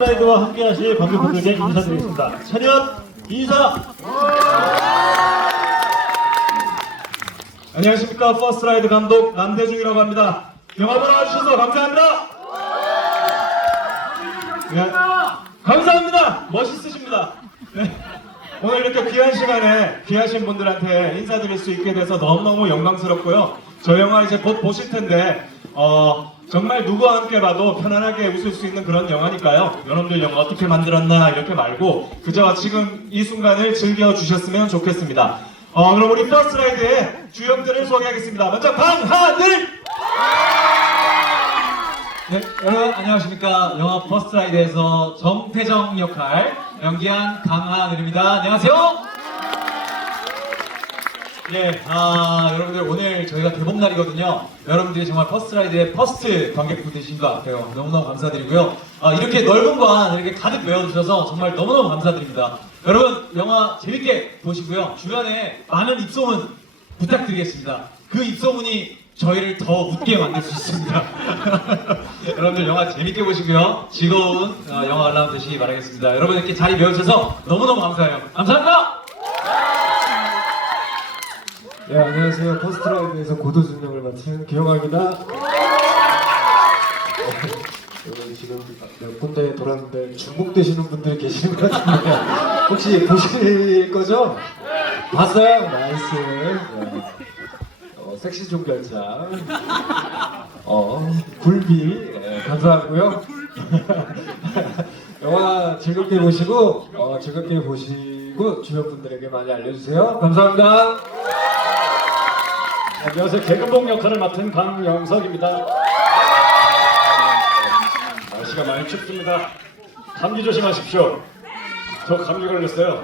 라이드와 함께 하실 관객 분들께 인사드리겠습니다. 차렷 인사! 안녕하십니까 퍼스트라이드 감독 남대중이라고 합니다. 영화 보러 와주셔서 감사합니다. 네, 감사합니다. 멋있으십니다. 네, 오늘 이렇게 귀한 시간에 귀하신 분들한테 인사드릴 수 있게 돼서 너무너무 영광스럽고요. 저 영화 이제 곧 보실 텐데 어, 정말 누구와 함께 봐도 편안하게 웃을 수 있는 그런 영화니까요. 여러분들 영화 어떻게 만들었나 이렇게 말고 그저 지금 이 순간을 즐겨주셨으면 좋겠습니다. 어, 그럼 우리 퍼스트 라이드의 주역들을 소개하겠습니다. 먼저 강하늘! 네, 여러분 안녕하십니까. 영화 퍼스트 라이드에서 정태정 역할 연기한 강하늘입니다. 안녕하세요. 예, 아, 여러분들 오늘 저희가 개봉 날이거든요. 여러분들이 정말 퍼스트라이드의 퍼스트 관객분 되신 것 같아요. 너무너무 감사드리고요. 아, 이렇게 넓은 관 이렇게 가득 메워주셔서 정말 너무너무 감사드립니다. 여러분 영화 재밌게 보시고요. 주변에 많은 입소문 부탁드리겠습니다. 그 입소문이 저희를 더 웃게 만들 수 있습니다. 여러분들 영화 재밌게 보시고요. 즐거운 어, 영화 관람 되시기 바라겠습니다. 여러분 이렇게 자리 메워주셔서 너무너무 감사해요. 감사합니다! 네, 안녕하세요. 포스트라이브에서 고도준 역을 맡은 기영아입니다. 오늘 지금 몇 군데 돌았는데 중복되시는 분들이 계시는 것 같은데 혹시 보실 거죠? 봤어요? 나이스. 네. 어, 섹시 종결장. 어, 굴비. 네, 감사하고요. 영화 즐겁게 보시고 어, 즐겁게 보시고 주변 분들에게 많이 알려주세요. 감사합니다. 안녕하세요. 개근봉 역할을 맡은 강영석입니다. 날씨가 많이 춥습니다. 감기 조심하십시오. 저 감기 걸렸어요.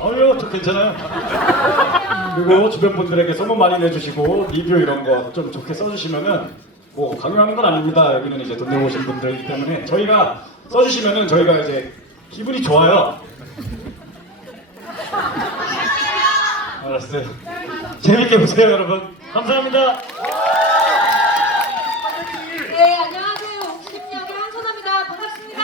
어휴, 저 괜찮아요. 그리고 주변 분들에게 소문 많이 내주시고 리뷰 이런 거 좀 좋게 써주시면은 뭐 강요하는 건 아닙니다. 여기는 이제 돈 내고 오신 분들이기 때문에 저희가 써주시면은 저희가 이제 기분이 좋아요. 알았어요. 재밌게 보세요, 여러분. 감사합니다. 네, 안녕하세요. 옥수님 역의 한선아입니다. 반갑습니다.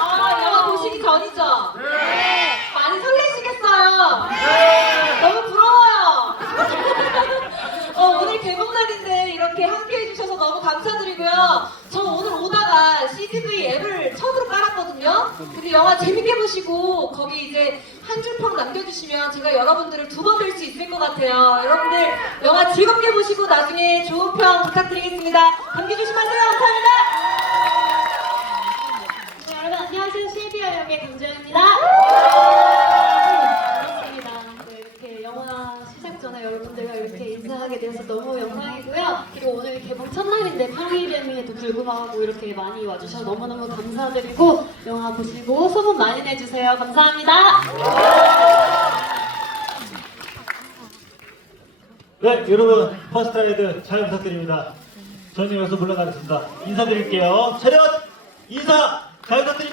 어, 영화 보시기 전이죠? 네. 많이 설레시겠어요? 네. 너무 부러워요. 어, 오늘 개봉날인데 이렇게 함께 해주셔서 너무 감사드리고요. 저 오늘 오다가 CGV 앱을 처음으로 깔았거든요. 근데 영화 재밌게 보시고 거기 이제 한 줄평 남겨주시면 제가 여러분들을 두 번 뵐 수 있을 것 같아요. 여러분들 영화 즐겁게 보시고 나중에 좋은 평 부탁드리겠습니다. 감기 조심하세요. 감사합니다. 네, 여러분 안녕하세요. 실비아 역의 강주영입니다. 반갑습니다. 네, 이렇게 영화 시작 전에 여러분들과 인사하게 되어서 너무 영광이고요. 그리고 오늘 개봉 첫날인데 평일임에도 불구하고 이렇게 많이 와주셔서 너무너무 감사드리고 영화 보시고 소문 많이 내주세요. 감사합니다. 네, 여러분 퍼스트라이드 잘 부탁드립니다. 저는 여기서 물러가겠습니다. 인사드릴게요. 차렷 인사 잘 부탁드립니다.